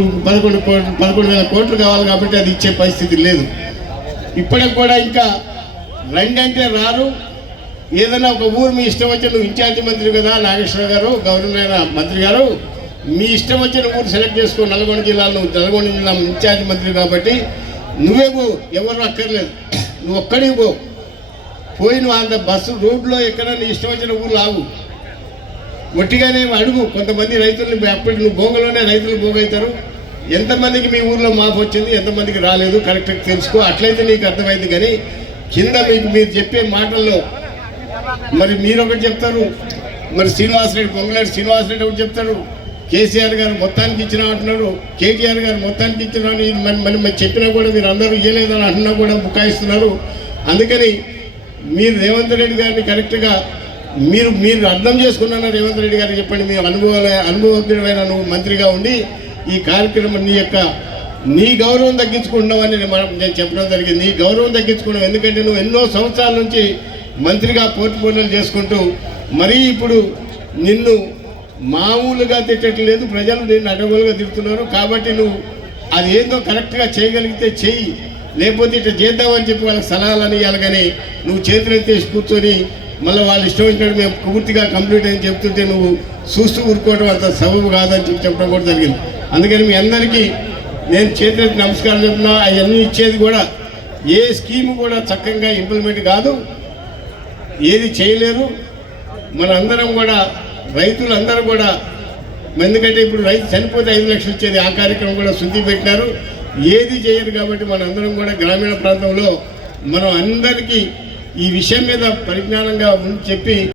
11,000 కోట్లు కావాలి కాబట్టి అది ఇచ్చే పరిస్థితి లేదు. ఇప్పటికి కూడా ఇంకా రెండంటే రారు. ఏదైనా ఒక ఊరు మీ ఇష్టం వచ్చిన నువ్వు ఇన్ఛార్జి మంత్రి కదా నాగేశ్వర గారు, గవర్నమెంట్ మంత్రి గారు, మీ ఇష్టం వచ్చిన ఊరు సెలెక్ట్ చేసుకో. నల్గొండ జిల్లాలో నువ్వు నల్గొండ జిల్లా ఇన్ఛార్జి మంత్రి కాబట్టి నువ్వే పో, ఎవరు అక్కర్లేదు, నువ్వు ఒక్కడికి పో. పోయి నువ్వు అంత బస్సు రోడ్లో ఎక్కడ నీ ఇష్టం వచ్చిన ఊరు ఆగు. ఒట్టిగానే అడుగు. కొంతమంది రైతులను అప్పటి నువ్వు బోగలోనే రైతులు బోగవుతారు. ఎంతమందికి మీ ఊర్లో మాపు వచ్చింది, ఎంతమందికి రాలేదు కరెక్ట్గా తెలుసుకో. అట్లయితే నీకు అర్థమైంది. కానీ కింద మీరు చెప్పే మాటల్లో మరి మీరు ఒకటి చెప్తారు, మరి శ్రీనివాసరెడ్డి పొంగులేటి శ్రీనివాసరెడ్డి ఒకటి చెప్తారు, కేసీఆర్ గారు మొత్తానికి ఇచ్చిన అంటున్నాడు, కేటీఆర్ గారు మొత్తానికి ఇచ్చిన మరి చెప్పినా కూడా మీరు అందరూ ఇవ్వలేదని అంటున్నా కూడా బుకాయిస్తున్నారు. అందుకని మీరు రేవంత్ రెడ్డి గారిని కరెక్ట్గా మీరు అర్థం చేసుకున్నాను. రేవంత్ రెడ్డి గారికి చెప్పండి, మీ అనుభవజ్ఞుడైన నువ్వు మంత్రిగా ఉండి ఈ కార్యక్రమం నీ గౌరవం తగ్గించుకుంటున్నావని నేను చెప్పడం జరిగింది. నీ గౌరవం తగ్గించుకున్నావు. ఎందుకంటే నువ్వు ఎన్నో సంవత్సరాల నుంచి మంత్రిగా పోర్ట్ఫోలియోలు చేసుకుంటూ మరీ ఇప్పుడు నిన్ను మామూలుగా తిట్టట్లేదు, ప్రజలు నిన్ను అడ్డగోలుగా తిడుతున్నారు. కాబట్టి నువ్వు అది ఏందో కరెక్ట్గా చేయగలిగితే చెయ్యి, లేకపోతే ఇట్లా చేద్దామని చెప్పి వాళ్ళకి సలహాలు ఇవ్వాలి. కానీ నువ్వు చేతులు ఎత్తేసి కూర్చొని మళ్ళీ వాళ్ళు ఇష్టం వచ్చినట్టు మేము పూర్తిగా కంప్లీట్ అని చెప్తుంటే నువ్వు చూస్తూ ఊరుకోవడం అంత సబబు కాదని చెప్పడం కూడా జరిగింది. అందుకని మీ అందరికీ నేను చేతులెత్తి నమస్కారం చెప్తున్నా. అవన్నీ ఇచ్చేది కూడా ఏ స్కీము కూడా చక్కగా ఇంప్లిమెంట్ కాదు, ఏది చేయలేరు. మనందరం కూడా రైతులందరూ కూడా, ఎందుకంటే ఇప్పుడు రైతు చనిపోతే 5 లక్షలు ఇచ్చేది ఆ కార్యక్రమం కూడా శుద్ధి పెట్టినారు. ఏది చేయరు. కాబట్టి మనందరం కూడా గ్రామీణ ప్రాంతంలో మనం అందరికీ ఈ విషయం మీద పరిజ్ఞానంగా చెప్పి